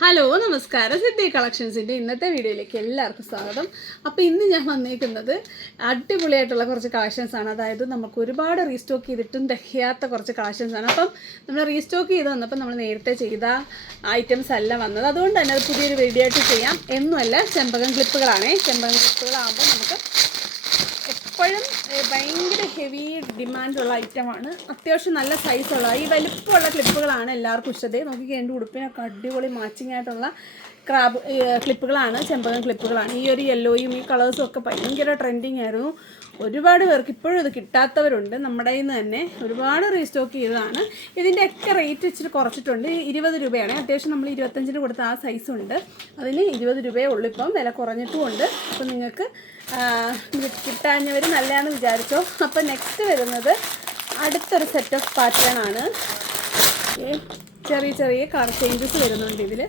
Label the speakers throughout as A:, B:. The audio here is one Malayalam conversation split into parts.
A: ഹലോ നമസ്കാരം. സിദ്ധി കളക്ഷൻസിന്റെ ഇന്നത്തെ വീഡിയോയിലേക്ക് എല്ലാവർക്കും സ്വാഗതം. അപ്പോൾ ഇന്ന് ഞാൻ വന്നേക്കുന്നത് അടിപൊളിയായിട്ടുള്ള കുറച്ച് കളക്ഷൻസാണ് അതായത് നമുക്ക് ഒരുപാട് റീസ്റ്റോക്ക് ചെയ്തിട്ടും തികയാത്ത കുറച്ച് കളക്ഷൻസാണ് അപ്പം നമ്മൾ റീസ്റ്റോക്ക് ചെയ്ത് വന്നപ്പോൾ നമ്മൾ നേരത്തെ ചെയ്ത ഐറ്റംസ് അല്ല വന്നത്. അതുകൊണ്ട് തന്നെ പുതിയൊരു വീഡിയോ ആയിട്ട് ചെയ്യാം. എന്നുമല്ല ചെമ്പകം ക്ലിപ്പുകളാണേ ചെമ്പകം ക്ലിപ്പുകളാകുമ്പോൾ നമുക്ക് എപ്പോഴും ഭയങ്കര ഹെവി ഡിമാൻഡുള്ള ഐറ്റമാണ് അത്യാവശ്യം നല്ല സൈസുള്ള ഈ വലിപ്പമുള്ള ക്ലിപ്പുകളാണ് എല്ലാവർക്കും ഇഷ്ടത്തെ നോക്കി എന്റെ ഉടുപ്പിനൊക്കെ അടിപൊളി മാച്ചിങ് ആയിട്ടുള്ള ക്രാബ് ക്ലിപ്പുകളാണ് ചെമ്പകം ക്ലിപ്പുകളാണ് ഈ ഒരു യെല്ലോയും ഈ കളേഴ്സും ഒക്കെ ഭയങ്കര ട്രെൻഡിങ് ആയിരുന്നു. ഒരുപാട് പേർക്ക് ഇപ്പോഴും ഇത് കിട്ടാത്തവരുണ്ട്. നമ്മുടെ നിന്ന് തന്നെ ഒരുപാട് റീസ്റ്റോക്ക് ചെയ്തതാണ്. ഇതിന്റെ ഒക്കെ റേറ്റ് ഇച്ചിരി കുറച്ചിട്ടുണ്ട്. ഇരുപത് രൂപയാണ്. അത്യാവശ്യം നമ്മൾ ഇരുപത്തഞ്ചിന് കൊടുത്ത ആ സൈസ് ഉണ്ട്. അതിന് ഇരുപത് രൂപയേ ഉള്ളൂ ഇപ്പം. വില കുറഞ്ഞിട്ടുമുണ്ട്. അപ്പം നിങ്ങൾക്ക് കിട്ടാഞ്ഞവർ നല്ലതാണെന്ന് വിചാരിച്ചോ. അപ്പോൾ നെക്സ്റ്റ് വരുന്നത് അടുത്തൊരു സെറ്റ് ഓഫ് പാറ്റേൺ ആണ്. ചെറിയ ചെറിയ കളർ ചേഞ്ചസ് വരുന്നുണ്ട് ഇതിൽ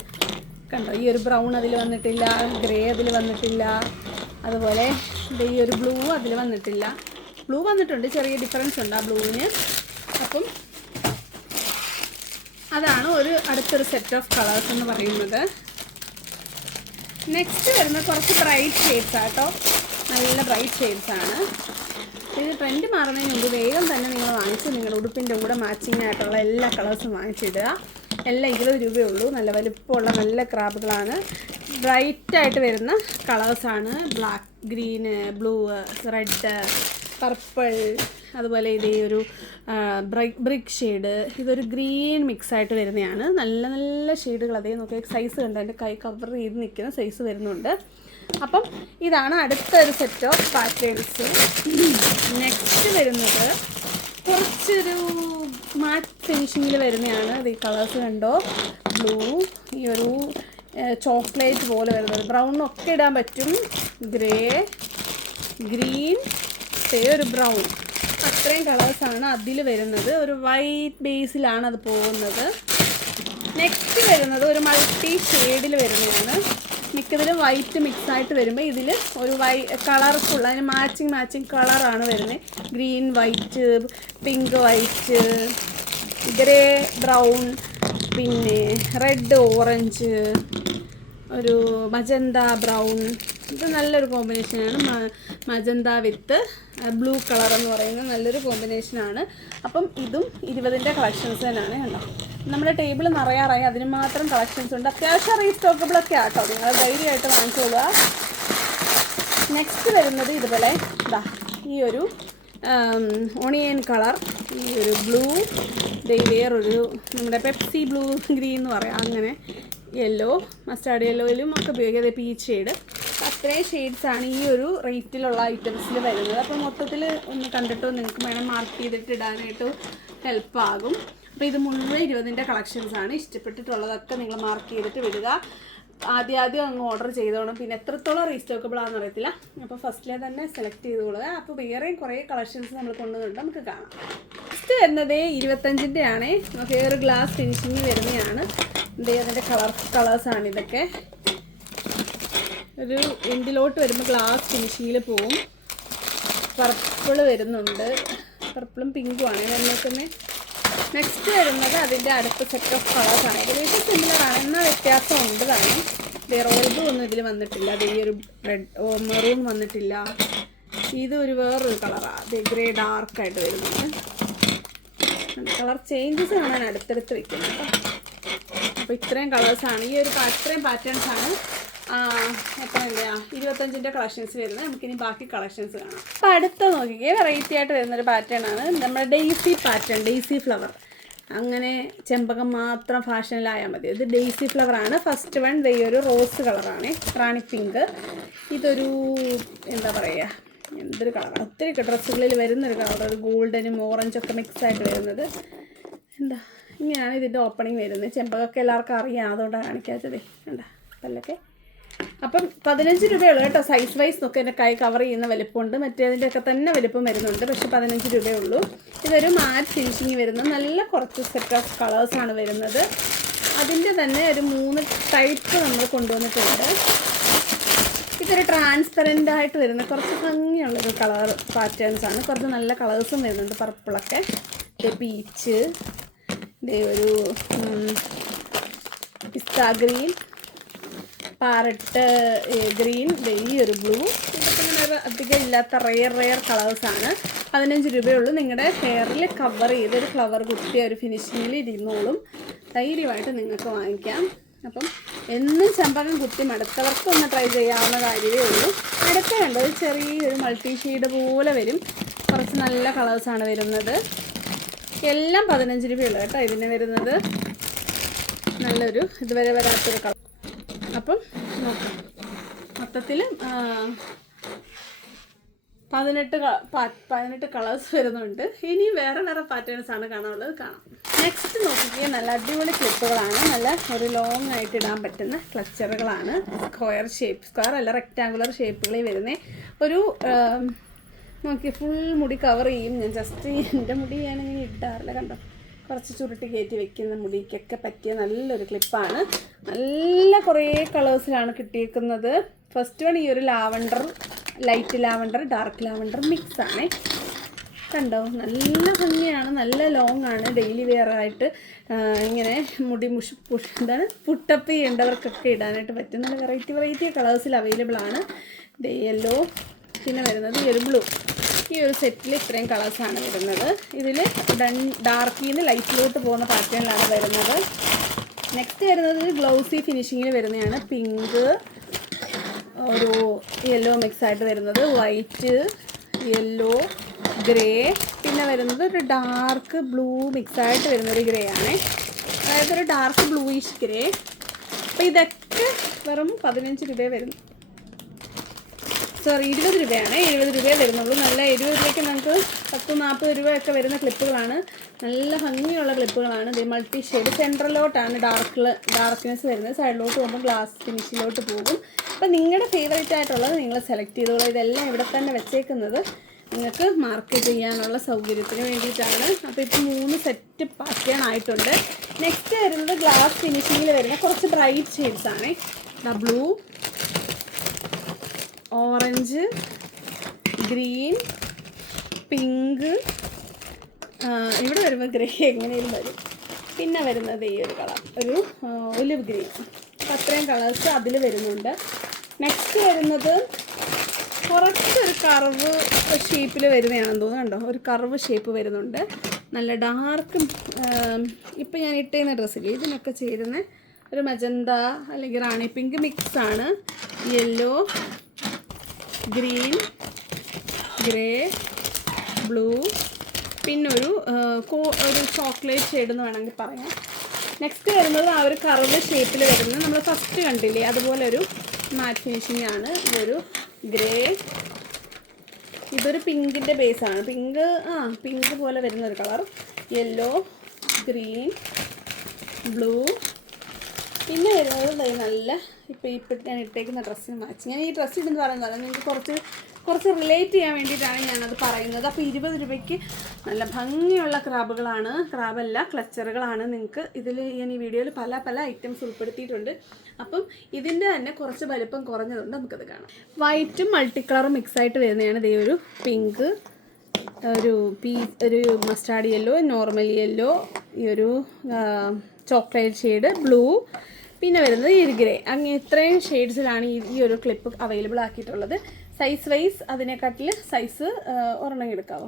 A: കണ്ടോ? ഈ ഒരു ബ്രൗൺ അതിൽ വന്നിട്ടില്ല ഗ്രേ അതിൽ വന്നിട്ടില്ല. അതുപോലെ ഈ ഒരു ബ്ലൂ അതിൽ വന്നിട്ടില്ല. ബ്ലൂ വന്നിട്ടുണ്ട് ചെറിയ ഡിഫറൻസ് ഉണ്ട് ആ ബ്ലൂവിന് അപ്പം അതാണ് ഒരു അടുത്തൊരു സെറ്റ് ഓഫ് കളേഴ്സ് എന്ന് പറയുന്നത്. നെക്സ്റ്റ് വരുന്ന കുറച്ച് ബ്രൈറ്റ് ഷെയ്ഡ്സ് ആട്ടോ നല്ല ബ്രൈറ്റ് ഷെയ്ഡ്സ് ആണ്. ഇത് ട്രെൻഡ് മാറുന്നതിന് മുമ്പ് വേഗം തന്നെ നിങ്ങൾ വാങ്ങിച്ച് നിങ്ങളുടെ ഉടുപ്പിന്റെ കൂടെ മാച്ചിങ് ആയിട്ടുള്ള എല്ലാ കളേഴ്സും വാങ്ങിച്ചിടുക. എല്ലാം ഇരുപത് രൂപയേ ഉള്ളൂ നല്ല വലുപ്പമുള്ള നല്ല ക്രാബുകളാണ്. ബ്രൈറ്റായിട്ട് വരുന്ന കളേഴ്സാണ് black green blue red purple അതുപോലെ ഇത് ഒരു ബ്രിക്ക് ഷെയ്ഡ് ഇതൊരു ഗ്രീൻ മിക്സ് ആയിട്ട് വരുന്നതാണ് നല്ല നല്ല ഷെയ്ഡുകൾ അതേ നോക്കി. സൈസ് കണ്ട്? എന്റെ കൈ കവർ ചെയ്ത് നിൽക്കുന്ന സൈസ് വരുന്നുണ്ട്. അപ്പം ഇതാണ് അടുത്ത ഒരു സെറ്റ് ഓഫ് പാറ്റേൺസ് നെക്സ്റ്റ് വരുന്നത് കുറച്ചൊരു മാറ്റ് ഫിനിഷിങ്ങിൽ വരുന്നതാണ് അത് ഈ കളേഴ്സ് കണ്ടോ? ബ്ലൂ ഈ ഒരു ചോക്ലേറ്റ് പോലെ വരുന്നത്. ബ്രൗൺ ഒക്കെ ഇടാൻ പറ്റും. ഗ്രേ ഗ്രീൻ ദേ ഒരു ബ്രൗൺ അത്രയും കളേഴ്സാണ് അതിൽ വരുന്നത്. ഒരു വൈറ്റ് ബേസിലാണ് അത് പോകുന്നത്. നെക്സ്റ്റ് വരുന്നത് ഒരു മൾട്ടി ഷെയ്ഡിൽ വരുന്നതാണ്. മിക്കതിലും വൈറ്റ് മിക്സ് ആയിട്ട് വരുമ്പോൾ ഇതിൽ ഒരു വൈ കളർഫുൾ അതിന് മാച്ചിങ് മാച്ചിങ് കളറാണ് വരുന്നത്. Green white pink white grey brown പിന്നെ റെഡ് ഓറഞ്ച് ഒരു മജന്ത ബ്രൗൺ ഇത് നല്ലൊരു കോമ്പിനേഷനാണ് മജന്ത വിത്ത് ബ്ലൂ കളർ എന്ന് പറയുന്നത് നല്ലൊരു കോമ്പിനേഷനാണ് അപ്പം ഇതും ഇരുപതിന്റെ കളക്ഷൻസ് തന്നെയാണ് കണ്ടോ? നമ്മുടെ ടേബിൾ നിറയാറായി. അതിന് മാത്രം കളക്ഷൻസ് ഉണ്ട്. അത്യാവശ്യം റീസ്റ്റോക്കബിൾ ഒക്കെ ആട്ടോ. നിങ്ങൾ ധൈര്യമായിട്ട് വാങ്ങിച്ചോളുക നെക്സ്റ്റ് വരുന്നത് ഇതുപോലെ. ഇതാ ഈ ഒരു ഓണിയൻ കളർ ഈ ഒരു ബ്ലൂ വേറൊരു നമ്മുടെ പെപ്സി ബ്ലൂ ഗ്രീൻ എന്ന് പറയാം. അങ്ങനെ യെല്ലോ മസ്റ്റാർഡ് യെല്ലോയിലും ഒക്കെ ഉപയോഗിക്കാതെ പീച്ച് ഷെയ്ഡ് അത്രയും ഷെയ്ഡ്സ് ആണ് ഈ ഒരു റേറ്റിലുള്ള ഐറ്റംസിൽ വരുന്നത്. അപ്പോൾ മൊത്തത്തിൽ ഒന്ന് കണ്ടിട്ടോ? നിങ്ങൾക്ക് വേണം മാർക്ക് ചെയ്തിട്ട് ഇടാനായിട്ട് ഹെൽപ്പ് ആകും. അപ്പോൾ ഇത് മുഴുവൻ ഇരുപതിന്റെ കളക്ഷൻസ് ആണ്. ഇഷ്ടപ്പെട്ടിട്ടുള്ളതൊക്കെ നിങ്ങൾ മാർക്ക് ചെയ്തിട്ട് വിടുക. ആദ്യം ആദ്യം അങ്ങ് ഓർഡർ ചെയ്തോണം. പിന്നെ എത്രത്തോളം റീസ്റ്റോക്കബിൾ ആണെന്ന് അറിയത്തില്ല. അപ്പോൾ ഫസ്റ്റിലെ തന്നെ സെലക്ട് ചെയ്തോളുക അപ്പോൾ വേറെയും കുറേ കളക്ഷൻസ് നമ്മൾ കൊണ്ടുവന്നിട്ട് നമുക്ക് കാണാം. ഫസ്റ്റ് വരുന്നത് ഇരുപത്തഞ്ചിന്റെ ആണേ. നമുക്ക് ഒരു ഗ്ലാസ് ഫിനിഷിങ് വരുന്നതാണ്. അതിന്റെ അതിന്റെ കളർ കളേഴ്സാണ് ഇതൊക്കെ. ഒരു എൻഡിലോട്ട് വരുമ്പോൾ ഗ്ലാസ് ഫിനിഷിങ്ങിൽ പോവും. പർപ്പിൾ വരുന്നുണ്ട്. പർപ്പിളും പിങ്കും ആണ്. വരുന്നത് നെക്സ്റ്റ് വരുന്നത് അതിന്റെ അടുത്ത സെറ്റ് ഓഫ് കളേഴ്സ് ആണ് ഏകദേശം സിമിലർ ആണ്. എന്നാൽ വ്യത്യാസം ഉണ്ട് തന്നെ. റോയൽ ഒന്നും ഇതിൽ വന്നിട്ടില്ല. അത് ഒരു റെഡ് മെറൂൺ വന്നിട്ടില്ല. ഇതൊരു വേറൊരു കളറാണ് അത് ഗ്രേ ഡാർക്കായിട്ട് വരുന്നുണ്ട് കളർ ചേഞ്ചസ് കാണാൻ അടുത്തടുത്ത് വെക്കുന്നത്. അപ്പോൾ ഇത്രയും കളേഴ്സാണ് ഈ ഒരു ഇത്രയും പാറ്റേൺസ് ആണ് ആ, എത്ര രൂപയാ ഇരുപത്തഞ്ചിന്റെ കളക്ഷൻസ് വരുന്നത്. നമുക്കിനി ബാക്കി കളക്ഷൻസ് കാണാം. അപ്പോൾ അടുത്ത നോക്കിക്കേ വെറൈറ്റി ആയിട്ട് വരുന്നൊരു പാറ്റേൺ ആണ് നമ്മുടെ ഡെയ്സി പാറ്റേൺ ഡെയ്സി ഫ്ലവർ അങ്ങനെ ചെമ്പകം മാത്രം ഫാഷനിലായാൽ മതി. ഇത് ഡെയ്സി ഫ്ലവർ ആണ്. ഫസ്റ്റ് വൺ ഈ ഒരു റോസ് കളറാണ് റാണി പിങ്ക് ഇതൊരു എന്താ പറയുക എന്തൊരു കളർ ഒത്തിരി ഡ്രസ്സുകളിൽ വരുന്നൊരു കളർ ഒരു ഗോൾഡനും ഓറഞ്ചൊക്കെ മിക്സ് ആയിട്ട് വരുന്നത്. എന്താ ഇങ്ങനെയാണ് ഇതിന്റെ ഓപ്പണിങ് വരുന്നത്. ചെമ്പകൊക്കെ എല്ലാവർക്കും അറിയാം. അതുകൊണ്ടാണ് കാണിക്കാത്തതേ. എന്താ പല്ലൊക്കെ അപ്പം പതിനഞ്ച് രൂപയുള്ളൂ കേട്ടോ സൈസ് വൈസ് നോക്കി എന്റെ കൈ കവർ ചെയ്യുന്ന വലിപ്പമുണ്ട്. മറ്റേതിന്റെ ഒക്കെ തന്നെ വലിപ്പം വരുന്നുണ്ട് പക്ഷേ പതിനഞ്ച് രൂപയേ ഉള്ളൂ ഇതൊരു മാറ്റ് ഫിനിഷിങ് വരുന്ന. നല്ല കുറച്ച് സെറ്റ് ഓഫ് കളേഴ്സാണ് വരുന്നത്. അതിന്റെ തന്നെ ഒരു മൂന്ന് ടൈപ്പ് നമ്മൾ കൊണ്ടുവന്നിട്ടുണ്ട്. ഇതൊരു ട്രാൻസ്പെറന്റ് ആയിട്ട് വരുന്ന കുറച്ച് ഭംഗിയുള്ളൊരു കളർ പാറ്റേൺസ് ആണ്. കുറച്ച് നല്ല കളേഴ്സും വരുന്നുണ്ട് പർപ്പിളൊക്കെ പീച്ച് ഒരു പിസ്ത ഗ്രീൻ പാരറ്റ് ഗ്രീൻ ഈ ഒരു ബ്ലൂ. ഇതൊക്കെ ഇങ്ങനെ അധികം ഇല്ലാത്ത റെയർ റെയർ കളേഴ്സാണ് പതിനഞ്ച് രൂപയുള്ളൂ നിങ്ങളുടെ ഹെയറിൽ കവർ ചെയ്ത് ഒരു ഫ്ലവർ കുത്തിയ ഒരു ഫിനിഷിങ്ങിൽ ഇരുന്നോളും. ധൈര്യമായിട്ട് നിങ്ങൾക്ക് വാങ്ങിക്കാം. അപ്പം എന്നും ചെമ്പകം കുത്തി മടുത്തവർക്ക് ഒന്ന് ട്രൈ ചെയ്യാവുന്ന കാര്യമേ ഉള്ളൂ. അടുത്ത ഒരു ചെറിയൊരു മൾട്ടി ഷെയ്ഡ് പോലെ വരും. കുറച്ച് നല്ല കളേഴ്സാണ് വരുന്നത്. എല്ലാം പതിനഞ്ച് രൂപയുള്ളൂ കേട്ടോ ഇതിന് വരുന്നത്. നല്ലൊരു ഇതുവരെ വരാത്തൊരു കളർ അപ്പം മൊത്തത്തിൽ പതിനെട്ട് പതിനെട്ട് കളേഴ്സ് വരുന്നുണ്ട്. ഇനി വേറെ വേറെ പാറ്റേൺസ് ആണ് കാണാനുള്ളത്. കാണാം. നെക്സ്റ്റ് നോക്കിക്കുക നല്ല അടിപൊളി ക്ലിപ്പുകളാണ് നല്ല ഒരു ലോങ് ആയിട്ട് ഇടാൻ പറ്റുന്ന ക്ലച്ചറുകളാണ് സ്ക്വയർ ഷേപ്പ് സ്ക്വയർ അല്ല റെക്റ്റാങ്കുലർ ഷേപ്പുകളിൽ വരുന്ന. ഒരു നോക്കി ഫുൾ മുടി കവർ ചെയ്യും. ഞാൻ ജസ്റ്റ് എന്റെ മുടി ഞാനിങ്ങനെ ഇടാറില്ല കണ്ടോ? കുറച്ച് ചുരുട്ടി കയറ്റി വെക്കുന്ന മുടിക്കൊക്കെ പറ്റിയ നല്ലൊരു ക്ലിപ്പാണ് നല്ല കുറേ കളേഴ്സിലാണ് കിട്ടിയിരിക്കുന്നത് ഫസ്റ്റ് വൺ ഈ ഒരു lavender light lavender dark lavender mix ആണ്. കണ്ടോ? നല്ല ഭംഗിയാണ് നല്ല ലോങ് ആണ്. ഡെയിലി വെയർ ആയിട്ട് ഇങ്ങനെ മുടി മുഷ് പുഷ് എന്താണ്? പുട്ടപ്പ് ചെയ്യേണ്ടവർക്കൊക്കെ ഇടാനായിട്ട് പറ്റും നല്ല വെറൈറ്റി വെറൈറ്റി കളേഴ്സിൽ അവൈലബിൾ ആണ്. യെല്ലോ പിന്നെ വരുന്നത് ഈ ഒരു ബ്ലൂ ഈ ഒരു സെറ്റിൽ ഇത്രയും കളേഴ്സാണ് വരുന്നത്. ഇതിൽ ഡൺ ഡാർക്കിൽ നിന്ന് ലൈറ്റിലോട്ട് പോകുന്ന പാറ്റേണിലാണ് വരുന്നത്. നെക്സ്റ്റ് വരുന്നത് ഗ്ലൗസി ഫിനിഷിങ്ങിൽ വരുന്നതാണ്. പിങ്ക് ഒരു യെല്ലോ മിക്സ് ആയിട്ട് വരുന്നത്. വൈറ്റ് യെല്ലോ ഗ്രേ പിന്നെ വരുന്നത് ഒരു ഡാർക്ക് ബ്ലൂ മിക്സ് ആയിട്ട് വരുന്നൊരു ഗ്രേ ആണ്. അതായത് ഒരു ഡാർക്ക് ബ്ലൂയിഷ് ഗ്രേ അപ്പോൾ ഇതൊക്കെ വെറും പതിനഞ്ച് രൂപ വരുന്നു. സോറി ഇരുപത് രൂപയാണ്. എഴുപത് രൂപയെ വരുന്നുള്ളൂ. നല്ല എഴുപത് രൂപയ്ക്ക് നമുക്ക് പത്ത് നാൽപ്പത് രൂപയൊക്കെ വരുന്ന ക്ലിപ്പുകളാണ് നല്ല ഭംഗിയുള്ള ക്ലിപ്പുകളാണ് ഇത് മൾട്ടി ഷെയ്ഡ് സെൻട്രലോട്ടാണ് ഡാർക്ക് ഡാർക്ക്നെസ് വരുന്നത്. സൈഡിലോട്ട് പോകുമ്പോൾ ഗ്ലാസ് ഫിനിഷിലോട്ട് പോകും. അപ്പോൾ നിങ്ങളുടെ ഫേവറേറ്റ് ആയിട്ടുള്ളത് നിങ്ങൾ സെലക്ട് ചെയ്തോളൂ. ഇതെല്ലാം ഇവിടെ തന്നെ വെച്ചേക്കുന്നത് നിങ്ങൾക്ക് മാർക്ക് ചെയ്യാനുള്ള സൗകര്യത്തിന് വേണ്ടിയിട്ടാണ്. അപ്പോൾ ഇപ്പോൾ മൂന്ന് സെറ്റ് പാറ്റേൺ ആയിട്ടുണ്ട്. നെക്സ്റ്റ് വരുന്നത് ഗ്ലാസ് ഫിനിഷിങ്ങിൽ വരുന്ന കുറച്ച് ബ്രൈറ്റ് ഷെയ്ഡ്സ് ആണ്. ബ്ലൂ ഓറഞ്ച് ഗ്രീൻ പിങ്ക് ഇവിടെ വരുമ്പോൾ ഗ്രേ എങ്ങനെയും വരും. പിന്നെ വരുന്നത് ഈ ഒരു കളർ ഒരു ഒലിവ് ഗ്രീൻ. അത്രയും കളേഴ്സ് അതിൽ വരുന്നുണ്ട്. നെക്സ്റ്റ് വരുന്നത് കുറച്ചൊരു കർവ് ഷേപ്പിൽ വരുന്നതാണെന്ന് തോന്നുന്നു കണ്ടോ? ഒരു കർവ് ഷേപ്പ് വരുന്നുണ്ട്. നല്ല ഡാർക്ക് ഇപ്പം ഞാൻ ഇട്ടേന്ന ഡ്രസ്സിൽ ഇതിനൊക്കെ ചേരുന്ന ഒരു മജന്ത അല്ലെങ്കിൽ റാണി പിങ്ക് മിക്സാണ്. യെല്ലോ ഗ്രീൻ ഗ്രേ ബ്ലൂ പിന്നൊരു കോ- ഒരു ചോക്ലേറ്റ് ഷെയ്ഡ് എന്ന് വേണമെങ്കിൽ പറയാം. നെക്സ്റ്റ് വരുന്നത് ആ ഒരു കർവ് ഷേപ്പിൽ വരുന്നത് നമ്മൾ ഫസ്റ്റ് കണ്ടില്ലേ? അതുപോലെ ഒരു മാറ്റ് ഫിനിഷിംഗ് ആണ്. ഇതൊരു ഗ്രേ ഇതൊരു പിങ്കിന്റെ ബേസാണ് പിങ്ക് ആ പിങ്ക് പോലെ വരുന്ന ഒരു കളർ യെല്ലോ ഗ്രീൻ ബ്ലൂ പിന്നെ വരുന്നത് നല്ല ഇപ്പോൾ ഇപ്പോഴത്തെ ഞാൻ ഇട്ടേക്കുന്ന ഡ്രസ്സിന് മാച്ച് ഞാൻ ഈ ഡ്രസ്സ് ഇടുന്ന പറയുന്നത് നിങ്ങൾക്ക് കുറച്ച് കുറച്ച് റിലേറ്റ് ചെയ്യാൻ വേണ്ടിയിട്ടാണ് ഞാനത് പറയുന്നത്. അപ്പോൾ ഇരുപത് രൂപയ്ക്ക് നല്ല ഭംഗിയുള്ള ക്രാബുകളാണ്. ക്രാബല്ല ക്ലച്ചറുകളാണ് നിങ്ങൾക്ക് ഇതിൽ ഞാൻ ഈ വീഡിയോയിൽ പല പല ഐറ്റംസ് ഉൾപ്പെടുത്തിയിട്ടുണ്ട്. അപ്പം ഇതിന്റെ തന്നെ കുറച്ച് വലിപ്പം കുറഞ്ഞതുകൊണ്ട് നമുക്കത് കാണാം. വൈറ്റും മൾട്ടി കളറും മിക്സ് ആയിട്ട് വരുന്നതാണ്. ഇതേ ഒരു പിങ്ക് ഒരു പീ ഒരു മസ്റ്റാർഡ് യെല്ലോ നോർമൽ യെല്ലോ ഈ ഒരു ചോക്ലേറ്റ് ഷെയ്ഡ് ബ്ലൂ പിന്നെ വരുന്നത് ഈ ഒരു ഗ്രേ അങ്ങനെ ഇത്രയും ഷെയ്ഡ്സിലാണ് ഈ ഈ ഒരു ക്ലിപ്പ് അവൈലബിൾ ആക്കിയിട്ടുള്ളത്. സൈസ് വൈസ് അതിനെക്കാട്ടിൽ സൈസ് ഒരെണ്ണം എടുക്കാവോ?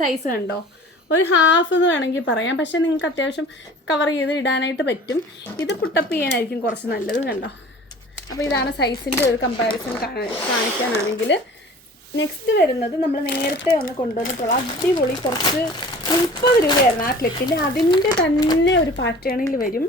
A: സൈസ് കണ്ടോ? ഒരു ഹാഫ് എന്ന് വേണമെങ്കിൽ പറയാം. പക്ഷേ നിങ്ങൾക്ക് അത്യാവശ്യം കവർ ചെയ്ത് ഇടാനായിട്ട് പറ്റും. ഇത് പുട്ടപ്പ് ചെയ്യാനായിരിക്കും കുറച്ച് നല്ലത് കണ്ടോ? അപ്പോൾ ഇതാണ് സൈസിന്റെ ഒരു കമ്പാരിസൺ കാണിക്കാനാണെങ്കിൽ. നെക്സ്റ്റ് വരുന്നത് നമ്മൾ നേരത്തെ ഒന്ന് കൊണ്ടുവന്നിട്ടുള്ള അടിപൊളി കുറച്ച് മുപ്പത് രൂപയായിരുന്നു ആ ക്ലിപ്പിൽ അതിന്റെ തന്നെ ഒരു പാറ്റേണിൽ വരും.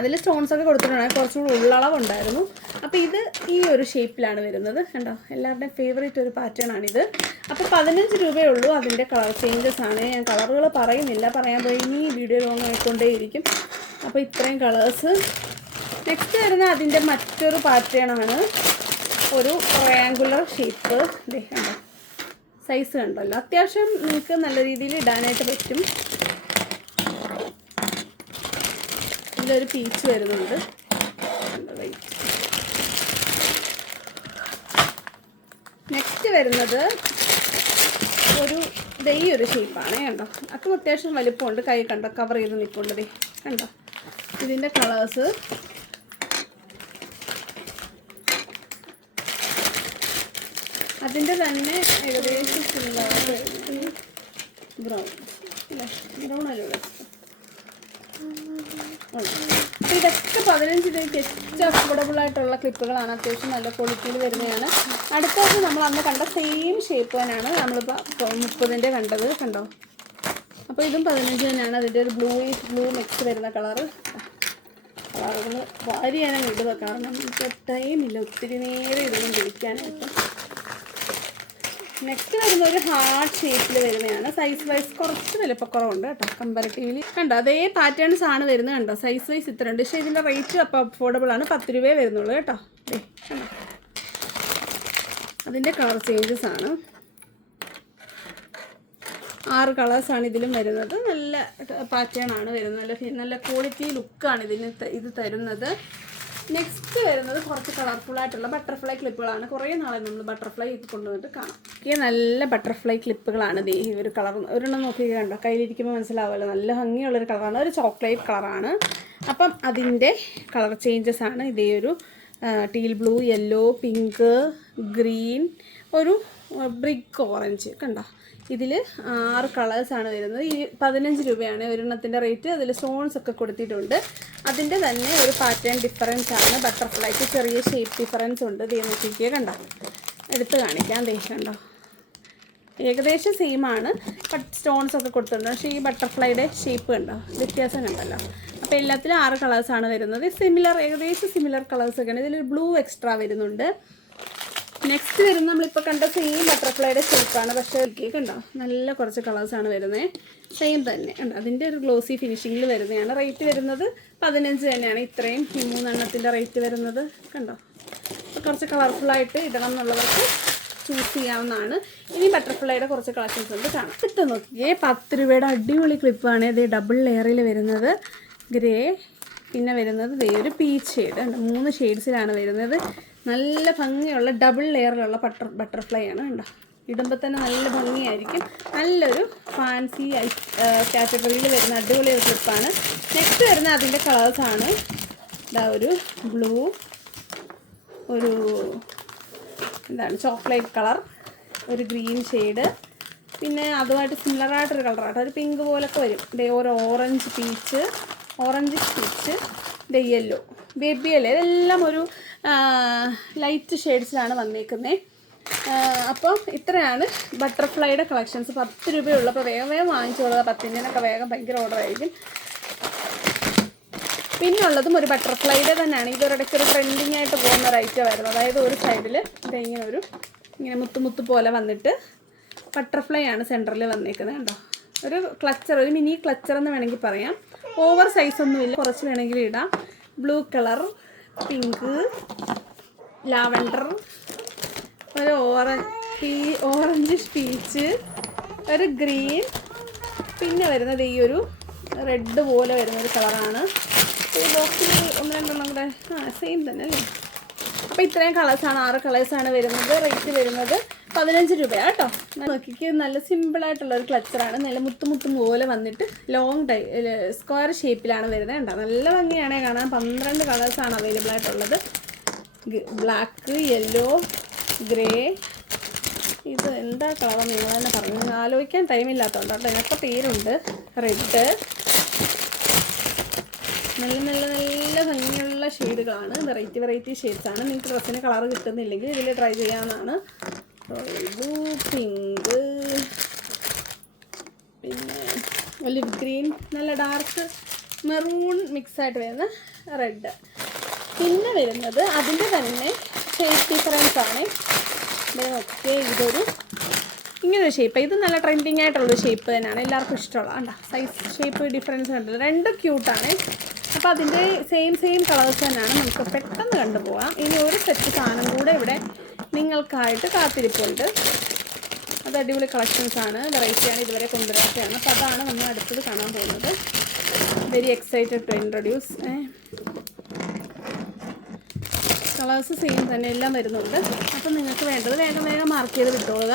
A: അതിൽ സ്റ്റോൺസ് ഒക്കെ കൊടുത്തിട്ടുണ്ടായിരുന്നു കുറച്ചുകൂടി ഉള്ളളവുണ്ടായിരുന്നു. അപ്പോൾ ഇത് ഈ ഒരു ഷേപ്പിലാണ് വരുന്നത്. കണ്ടോ? എല്ലാവരുടെയും ഫേവറേറ്റ് ഒരു പാറ്റേൺ ആണിത് അപ്പോൾ പതിനഞ്ച് രൂപയേ ഉള്ളൂ അതിന്റെ കളർ ചേഞ്ചസ് ആണ്. ഞാൻ കളറുകൾ പറയുന്നില്ല. പറയാൻ പോയി. ഇനി വീഡിയോ ലോങ് ആയിക്കൊണ്ടേയിരിക്കും അപ്പോൾ ഇത്രയും കളേഴ്സ് നെക്സ്റ്റ് വരുന്ന അതിന്റെ മറ്റൊരു പാറ്റേൺ ആണ് ഒരു ട്രയാങ്കുലർ ഷേപ്പ് കണ്ടോ? സൈസ് കണ്ടല്ലോ. അത്യാവശ്യം നിങ്ങൾക്ക് നല്ല രീതിയിൽ ഇടാനായിട്ട് പറ്റും. ഇതിലൊരു പീച്ച് വരുന്നുണ്ട്. നെക്സ്റ്റ് വരുന്നത് ഒരു ദൈ ഒരു ഷേപ്പാണ് കണ്ടോ? അതും അത്യാവശ്യം വലിപ്പമുണ്ട്. കൈ കണ്ടോ? കവർ ചെയ്ത് നിൽപ്പുണ്ട് ദേ കണ്ടോ? ഇതിന്റെ കളേഴ്സ് അതിന്റെ തന്നെ ഏകദേശം ബ്രൗൺ അല്ലേ? ബ്രൗൺ അല്ലേ ഇതൊക്കെ പതിനഞ്ച് രൂപയ്ക്ക് ഏറ്റവും അഫോർഡബിൾ ആയിട്ടുള്ള ക്ലിപ്പുകളാണ് അത്യാവശ്യം നല്ല ക്വാളിറ്റിയിൽ വരുന്നതാണ്. അടുത്തത് നമ്മൾ അന്ന് കണ്ട സെയിം ഷേപ്പ് തന്നെയാണ് നമ്മളിപ്പോൾ മുപ്പതിന്റെ കണ്ടത് കണ്ടോ? അപ്പോൾ ഇതും പതിനഞ്ച് തന്നെയാണ്. അതിന്റെ ഒരു ബ്ലൂ ബ്ലൂ മിക്സ് വരുന്ന കളറ് കളറുകൾ വാരിയാണ് വീട് കാരണം നമുക്ക് ടൈമില്ല ഒത്തിരി നേരം ഇതൊന്നും പിടിക്കാനായിട്ട് നെക്സ്റ്റ് വരുന്ന ഒരു ഹാർട്ട് ഷേപ്പിൽ വരുന്നതാണ് സൈസ് വൈസ് കുറച്ച് വിലപ്പക്കുറവുണ്ട് കേട്ടോ. കമ്പാരിറ്റീവ്ലി കണ്ടോ? അതേ പാറ്റേൺസ് ആണ് വരുന്നത് കണ്ടോ? സൈസ് വൈസ് ഇത്ര ഉണ്ട്. പക്ഷേ ഇതിന്റെ റേറ്റ് അപ്പോൾ അഫോർഡബിൾ ആണ്. പത്ത് രൂപയെ വരുന്നുള്ളൂ കേട്ടോ. അതിന്റെ കളർ ചേഞ്ചസ് ആണ്. ആറ് കളേഴ്സാണ് ഇതിലും വരുന്നത്. നല്ല പാറ്റേൺ ആണ് വരുന്നത്. നല്ല നല്ല ക്വാളിറ്റി ലുക്കാണ് ഇതിന് ഇത് തരുന്നത്. നെക്സ്റ്റ് വരുന്നത് കുറച്ച് കളർഫുൾ ആയിട്ടുള്ള ബട്ടർഫ്ലൈ ക്ലിപ്പുകളാണ് കുറേ നാളെ നമ്മൾ ബട്ടർഫ്ലൈ ഇത് കൊണ്ടുവന്നിട്ട് കാണാം. ഈ നല്ല ബട്ടർഫ്ലൈ ക്ലിപ്പുകളാണ് ഈ ഒരു കളർ ഒരെണ്ണം നോക്കി കണ്ടോ? കയ്യിലിരിക്കുമ്പോൾ മനസ്സിലാവുമല്ലോ. നല്ല ഭംഗിയുള്ളൊരു കളറാണ് ഒരു ചോക്ലേറ്റ് കളറാണ് അപ്പം അതിന്റെ കളർ ചേഞ്ചസ് ആണ് ഇതേ ഒരു teal blue yellow pink green ഒരു ബ്രിക്ക് ഓറഞ്ച് കണ്ടോ? ഇതിൽ ആറ് കളേഴ്സാണ് വരുന്നത്. ഈ പതിനഞ്ച് രൂപയാണ് ഒരെണ്ണത്തിന്റെ റേറ്റ് അതിൽ സ്റ്റോൺസ് ഒക്കെ കൊടുത്തിട്ടുണ്ട്. അതിന്റെ തന്നെ ഒരു പാറ്റേൺ ഡിഫറൻസ് ആണ്. ബട്ടർഫ്ലൈക്ക് ചെറിയ ഷേപ്പ് ഡിഫറൻസ് ഉണ്ട്. ദേ നോക്കിക്കുക കണ്ടോ? എടുത്ത് കാണിക്കാം. ദേ കണ്ടോ? ഏകദേശം സെയിം ആണ്. ബട്ട് സ്റ്റോൺസ് ഒക്കെ കൊടുത്തിട്ടുണ്ട്. പക്ഷേ ഈ ബട്ടർഫ്ലൈയുടെ ഷേപ്പ് കണ്ടോ? വ്യത്യാസം കണ്ടല്ലോ. അപ്പോൾ എല്ലാത്തിലും ആറ് കളേഴ്സാണ് വരുന്നത്. സിമിലർ ഏകദേശം സിമിലർ കളേഴ്സൊക്കെയാണ് ഇതിൽ ബ്ലൂ എക്സ്ട്രാ വരുന്നുണ്ട്. നെക്സ്റ്റ് വരുന്ന നമ്മളിപ്പോൾ കണ്ട സെയിം ബട്ടർഫ്ലൈയുടെ ഷേപ്പാണ് പക്ഷേ കേക്ക് കണ്ടോ? നല്ല കുറച്ച് കളേഴ്സാണ് വരുന്നത് സെയിം തന്നെ. ഉണ്ട് അതിന്റെ ഒരു ഗ്ലോസി ഫിനിഷിങ്ങിൽ വരുന്നതാണ്. റേറ്റ് വരുന്നത് പതിനഞ്ച് തന്നെയാണ്. ഇത്രയും ഈ മൂന്നെണ്ണത്തിന്റെ റേറ്റ് വരുന്നത്. കണ്ടോ? അപ്പോൾ കുറച്ച് കളർഫുള്ളായിട്ട് ഇടണം എന്നുള്ളവർക്ക് ചൂസ് ചെയ്യാവുന്നതാണ്. ഇനി ബട്ടർഫ്ലൈയുടെ കുറച്ച് കളക്ഷൻസ് ഉണ്ട്. കാണാം. ഇട്ട് നോക്കിയേ. പത്ത് രൂപയുടെ അടിപൊളി ക്ലിപ്പാണ് ഇത്. ഡബിൾ ലെയറിൽ വരുന്നത്. ഗ്രേ പിന്നെ വരുന്നത് ഒരു പീച്ച് ഷെയ്ഡ് ഉണ്ട് മൂന്ന് ഷെയ്ഡ്സിലാണ് വരുന്നത്. നല്ല ഭംഗിയുള്ള ഡബിൾ ലെയറിലുള്ള ബട്ടർ ബട്ടർഫ്ലൈ ആണ് കണ്ടോ? ഇടുമ്പോൾ തന്നെ നല്ല ഭംഗിയായിരിക്കും. നല്ലൊരു ഫാൻസി കാറ്റഗറിയിൽ വരുന്ന അടിപൊളി ഒരു ക്ലിപ്പാണ് നെക്സ്റ്റ് വരുന്ന അതിന്റെ കളേഴ്സാണ് ഇതാ ഒരു ബ്ലൂ ഒരു എന്താണ് ചോക്ലേറ്റ് കളർ ഒരു ഗ്രീൻ ഷെയ്ഡ് പിന്നെ അതുമായിട്ട് സിമിലറായിട്ടൊരു കളർ കളറാട്ടോ ഒരു പിങ്ക് പോലൊക്കെ വരും. ഇതേ ഒരു ഓറഞ്ച് പീച്ച് ഓറഞ്ച് പീച്ച് ഇതേ യെല്ലോ ബേബി അല്ലേ? ഇതെല്ലാം ഒരു ലൈറ്റ് ഷെയ്ഡ്സിലാണ് വന്നേക്കുന്നത് അപ്പോൾ ഇത്രയാണ് ബട്ടർഫ്ലൈയുടെ കളക്ഷൻസ് പത്ത് രൂപയുള്ളപ്പോൾ വേഗം വേഗം വാങ്ങിച്ചു കൊടുക്കുക പത്തിന്റെനൊക്കെ വേഗം ഭയങ്കര ഓർഡർ ആയിരിക്കും. പിന്നെ ഉള്ളതും ഒരു ബട്ടർഫ്ലൈയുടെ തന്നെയാണ്. ഇതൊരിടയ്ക്ക് ഒരു ട്രെൻഡിങ് ആയിട്ട് പോകുന്ന ഒരു ഐറ്റം ആയിരുന്നു. അതായത് ഒരു സൈഡിൽ ഇങ്ങനെ ഒരു ഇങ്ങനെ മുത്തുമുത്തു മുത്ത് പോലെ വന്നിട്ട് ബട്ടർഫ്ലൈ ആണ് സെന്ററിൽ വന്നേക്കുന്നത് കണ്ടോ? ഒരു ക്ലച്ചർ ഒരു മിനി ക്ലച്ചർ എന്ന് വേണമെങ്കിൽ പറയാം. ഓവർ സൈസ് ഒന്നുമില്ല. കുറച്ച് വേണമെങ്കിൽ ഇടാം. ബ്ലൂ കളർ പിങ്ക് ലാവൻഡർ ഒരു ഓറഞ്ച് പീച്ച് ഒരു ഗ്രീൻ പിന്നെ വരുന്നത് ഈ ഒരു റെഡ് പോലെ വരുന്ന ഒരു കളറാണ് ബോക്സിൽ ഒന്ന് രണ്ടെണ്ണം കൂടെ ആ സെയിം തന്നെ അല്ലേ? അപ്പോൾ ഇത്രയും കളേഴ്സാണ് ആറ് കളേഴ്സാണ് വരുന്നത്. റേറ്റ് വരുന്നത് പതിനഞ്ച് രൂപയാണ് കേട്ടോ. നോക്കിക്ക് നല്ല സിമ്പിളായിട്ടുള്ള ഒരു ക്ലച്ചറാണ് നല്ല മുത്തു മുത്തു പോലെ വന്നിട്ട് ലോങ് ടൈ സ്ക്വയർ ഷേപ്പിലാണ് വരുന്നത് കണ്ടോ? നല്ല ഭംഗിയാണ് കാണാൻ. പന്ത്രണ്ട് കളേഴ്സാണ് അവൈലബിൾ ആയിട്ടുള്ളത്. ബ്ലാക്ക് യെല്ലോ ഗ്രേ ഇത് എന്താ കളർ നിങ്ങൾ തന്നെ പറഞ്ഞു ആലോചിക്കാൻ ടൈമില്ലാത്തതുകൊണ്ട് കേട്ടോ. ഇതിനൊക്കെ പേരുണ്ട്. റെഡ് നല്ല നല്ല നല്ല ഭംഗിയുള്ള ഷെയ്ഡുകളാണ് വെറൈറ്റി വെറൈറ്റി ഷെയ്ഡ്സാണ് നിങ്ങൾക്ക് ഡ്രസ്സിന് കളർ കിട്ടുന്നില്ലെങ്കിൽ ഇതിൽ ട്രൈ ചെയ്യാവുന്നതാണ്. ബ്ലൂ പിങ്ക് പിന്നെ ഒലിവ് ഗ്രീൻ നല്ല ഡാർക്ക് മെറൂൺ മിക്സായിട്ട് വരുന്ന റെഡ് പിന്നെ വരുന്നത് അതിന്റെ തന്നെ ഷേപ്പ് ഡിഫറൻസ് ആണ്. ഓക്കെ ഇതൊരു ഇങ്ങനെ ഒരു ഷേപ്പ് ഇത് നല്ല ട്രെൻഡിങ് ആയിട്ടുള്ള ഷേപ്പ് തന്നെയാണ്. എല്ലാവർക്കും ഇഷ്ടമുള്ള കണ്ട? സൈസ് ഷേപ്പ് ഡിഫറൻസ് കണ്ടത് രണ്ടും ക്യൂട്ടാണ് അപ്പോൾ അതിന്റെ സെയിം സെയിം കളേഴ്സ് തന്നെയാണ് നമുക്ക് പെട്ടെന്ന് കണ്ടുപോകാം. ഇനി ഒരു സെറ്റ് സാധനം കൂടെ ഇവിടെ നിങ്ങൾക്കായിട്ട് കാത്തിരിപ്പുണ്ട്. അത് അടിപൊളി കളക്ഷൻസ് ആണ്. വെറൈറ്റിയാണ് ഇതുവരെ കൊണ്ടുവരാത്തതാണ്. അപ്പോൾ അതാണ് നമ്മൾ അടുത്തത് കാണാൻ പോകുന്നത്. Very excited to introduce colours same തന്നെ എല്ലാം വരുന്നുണ്ട്. അപ്പം നിങ്ങൾക്ക് വേണ്ടത് വേഗം വേഗം മാർക്ക് ചെയ്ത് വിട്ടോളുക.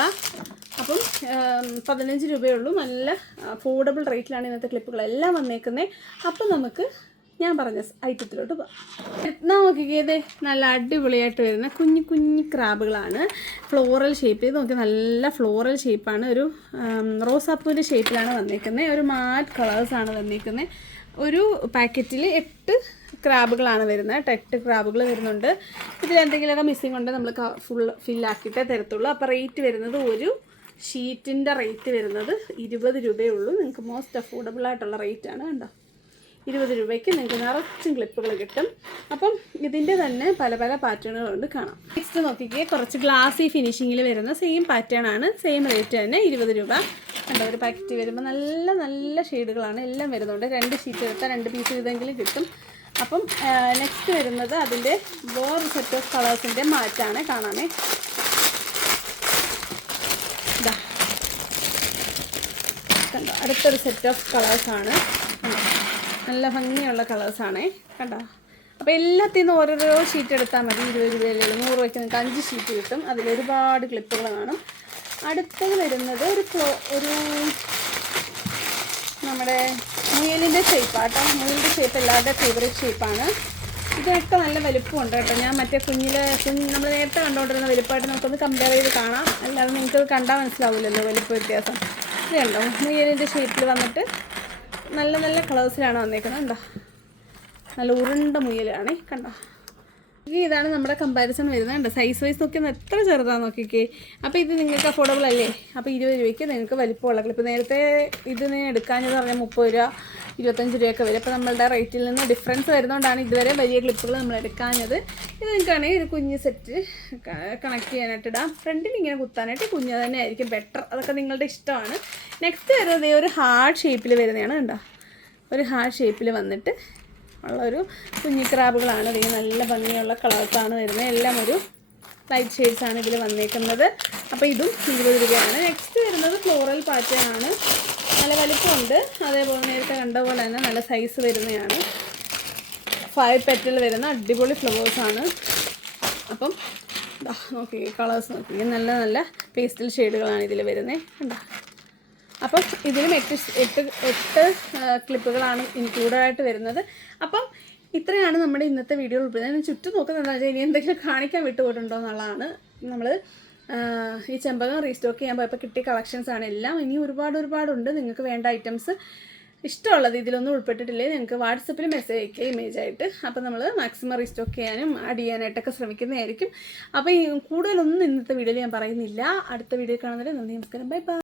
A: അപ്പം പതിനഞ്ച് രൂപയുള്ളൂ നല്ല അഫോർഡബിൾ റേറ്റിലാണ് ഇന്നത്തെ ക്ലിപ്പുകളെല്ലാം വന്നേക്കുന്നത് അപ്പം നമുക്ക് ഞാൻ പറഞ്ഞ ഐറ്റത്തിലോട്ട് പോകാം നോക്കിയത് നല്ല അടിപൊളിയായിട്ട് വരുന്ന കുഞ്ഞു കുഞ്ഞു ക്രാബുകളാണ്. ഫ്ലോറൽ ഷേപ്പ് ഇത് നോക്കി നല്ല ഫ്ലോറൽ ഷേപ്പാണ്. ഒരു റോസാപ്പൂവിന്റെ ഷേപ്പിലാണ് വന്നിരിക്കുന്നത് ഒരു മാറ്റ് കളേഴ്സാണ് വന്നിരിക്കുന്നത് ഒരു പാക്കറ്റിൽ എട്ട് ക്രാബുകളാണ് വരുന്നത് കേട്ടോ. എട്ട് ക്രാബുകൾ വരുന്നുണ്ട്. ഇതിൽ എന്തെങ്കിലുമൊക്കെ മിസ്സിംഗ് ഉണ്ട് നമ്മൾ ഫുൾ ഫില്ലാക്കിയിട്ടേ തരത്തുള്ളൂ. അപ്പോൾ റേറ്റ് വരുന്നത് ഒരു ഷീറ്റിന്റെ റേറ്റ് വരുന്നത് ഇരുപത് രൂപയേ ഉള്ളൂ. നിങ്ങൾക്ക് മോസ്റ്റ് അഫോർഡബിൾ ആയിട്ടുള്ള റേറ്റാണ് കണ്ടോ. ഇരുപത് രൂപയ്ക്ക് നിങ്ങൾക്ക് നിറച്ചും ക്ലിപ്പുകൾ കിട്ടും. അപ്പം ഇതിന്റെ തന്നെ പല പല പാറ്റേണുകളുണ്ട് കാണാം. നെക്സ്റ്റ് നോക്കിക്കേ കുറച്ച് ഗ്ലാസി ഫിനിഷിങ്ങിൽ വരുന്ന സെയിം പാറ്റേൺ ആണ്. സെയിം റേറ്റ് തന്നെ ഇരുപത് രൂപ. കണ്ടോ ഒരു പാക്കറ്റ് വരുമ്പോൾ നല്ല നല്ല ഷെയ്ഡുകളാണ് എല്ലാം വരുന്നുണ്ട് രണ്ട് ഷീറ്റ് എടുത്താൽ രണ്ട് പീസ് ഇതെങ്കിലും കിട്ടും. അപ്പം നെക്സ്റ്റ് വരുന്നത് അതിന്റെ ബോർ സെറ്റ് ഓഫ് കളേഴ്സിന്റെ മാറ്റാണ്. കാണാമേ. കണ്ടോ അടുത്തൊരു സെറ്റ് ഓഫ് കളേഴ്സാണ് നല്ല ഭംഗിയുള്ള കളേഴ്സാണേ കണ്ടോ? അപ്പോൾ എല്ലാത്തിൽ നിന്ന് ഓരോരോ ഷീറ്റ് എടുത്താൽ മതി. ഇരുപത് രൂപയിൽ നൂറ് രൂപയ്ക്ക് നിങ്ങൾക്ക് അഞ്ച് ഷീറ്റ് കിട്ടും. അതിൽ ഒരുപാട് ക്ലിപ്പുകൾ കാണും. അടുത്തത് വരുന്നത് ഒരു ഒരു നമ്മുടെ മുയലിന്റെ ഷേപ്പാട്ടോ മുയലിന്റെ ഷേപ്പ് എല്ലാവരുടെ ഫേവറേറ്റ് ഷേപ്പാണ് ഇതിനൊക്കെ നല്ല വലുപ്പമുണ്ട് കേട്ടോ. ഞാൻ മറ്റേ കുഞ്ഞിൽ കുഞ്ഞ് നമ്മൾ നേരത്തെ കണ്ടുകൊണ്ടിരുന്ന വലുപ്പമായിട്ട് നമുക്കൊന്ന് കമ്പയർ ചെയ്ത് കാണാം. അല്ലാതെ നിങ്ങൾക്ക് കണ്ടാൽ മനസ്സിലാവില്ലല്ലോ വലുപ്പ വ്യത്യാസം. ഇത് കണ്ടോ മുയലിന്റെ ഷേപ്പിൽ വന്നിട്ട് നല്ല നല്ല കളേഴ്സിലാണ് വന്നേക്കുന്നത്. കണ്ടോ? നല്ല ഉരുണ്ട മുയലാണേ. കണ്ടോ? ഈ ഇതാണ് നമ്മുടെ കമ്പാരിസൺ വരുന്നത് സൈസ് വൈസ് നോക്കിയാൽ എത്ര ചെറുതാണ് നോക്കിക്കേ. അപ്പോൾ ഇത് നിങ്ങൾക്ക് അഫോർഡബിൾ അല്ലേ? അപ്പോൾ ഇരുപത് രൂപയ്ക്ക് നിങ്ങൾക്ക് വലിപ്പമുള്ള ക്ലിപ്പ് നേരത്തെ ഇതിന് എടുക്കാഞ്ഞത് പറഞ്ഞാൽ മുപ്പത് രൂപ ഇരുപത്തഞ്ച് രൂപയൊക്കെ വരും. അപ്പോൾ നമ്മളുടെ റേറ്റിൽ നിന്ന് ഡിഫറൻസ് വരുന്നതുകൊണ്ടാണ് ഇതുവരെ വലിയ ക്ലിപ്പുകൾ നമ്മൾ എടുക്കാഞ്ഞത്. ഇത് നിങ്ങൾക്കാണെങ്കിൽ ഒരു കുഞ്ഞ് സെറ്റ് കണക്ട് ചെയ്യാനായിട്ട് ഇടാം. ഫ്രണ്ടിൽ ഇങ്ങനെ കുത്താനായിട്ട് കുഞ്ഞ് തന്നെ ആയിരിക്കും ബെറ്റർ അതൊക്കെ നിങ്ങളുടെ ഇഷ്ടമാണ്. നെക്സ്റ്റ് വരുന്നത് ഒരു ഹാർഡ് ഷേപ്പിൽ വരുന്നതാണ് കണ്ടോ? ഒരു ഹാർഡ് ഷേപ്പിൽ വന്നിട്ട് ഉള്ള ഒരു കുഞ്ഞി ക്രാബുകളാണ്. ഇതിന് നല്ല ഭംഗിയുള്ള കളേഴ്സാണ് വരുന്നത്. എല്ലാം ഒരു ലൈറ്റ് ഷെയ്ഡ്സ് ആണ് ഇതിൽ വന്നേക്കുന്നത്. അപ്പോൾ ഇതും ഇരുപത് രൂപയാണ് നെക്സ്റ്റ് വരുന്നത് ഫ്ലോറൽ പാറ്റേൺ ആണ്. നല്ല വലിപ്പമുണ്ട്. അതേപോലെ നേരത്തെ കണ്ട പോലെ തന്നെ നല്ല സൈസ് വരുന്നതാണ് ഫൈവ് പെറ്റൽ വരുന്ന അടിപൊളി ഫ്ലവേഴ്സാണ് അപ്പം നോക്കി കളേഴ്സ് നോക്കി നല്ല നല്ല പേസ്റ്റൽ ഷെയ്ഡുകളാണ് ഇതിൽ വരുന്നത് കണ്ടോ? അപ്പം ഇതിലും എട്ട് എട്ട് എട്ട് ക്ലിപ്പുകളാണ് ഇൻക്ലൂഡഡ് ആയിട്ട് വരുന്നത്. അപ്പം ഇത്രയാണ് നമ്മുടെ ഇന്നത്തെ വീഡിയോ ഉൾപ്പെടുന്നത്. ചുറ്റും നോക്കുന്നത് വെച്ചാൽ ഇനി എന്തെങ്കിലും കാണിക്കാൻ വിട്ടുപോയിട്ടുണ്ടോ എന്നുള്ളതാണ് നമ്മൾ ഈ ചെമ്പകം റീസ്റ്റോക്ക് ചെയ്യാൻ പോയപ്പോൾ കിട്ടിയ കളക്ഷൻസ് ആണ് എല്ലാം. ഇനി ഒരുപാട് ഒരുപാടുണ്ട്. നിങ്ങൾക്ക് വേണ്ട ഐറ്റംസ് ഇഷ്ടമുള്ളത് ഇതിലൊന്നും ഉൾപ്പെട്ടിട്ടില്ലേ നിങ്ങൾക്ക് വാട്സപ്പിൽ മെസ്സേജ് അയക്കുക ഇമേജ് ആയിട്ട്. അപ്പോൾ നമ്മൾ മാക്സിമം റീസ്റ്റോക്ക് ചെയ്യാനും ആഡ് ചെയ്യാനായിട്ടൊക്കെ ശ്രമിക്കുന്നതായിരിക്കും. അപ്പോൾ ഈ കൂടുതലൊന്നും ഇന്നത്തെ വീഡിയോയിൽ ഞാൻ പറയുന്നില്ല. അടുത്ത വീഡിയോ കാണുന്നതിൽ നന്ദി നമസ്കാരം. Bye bye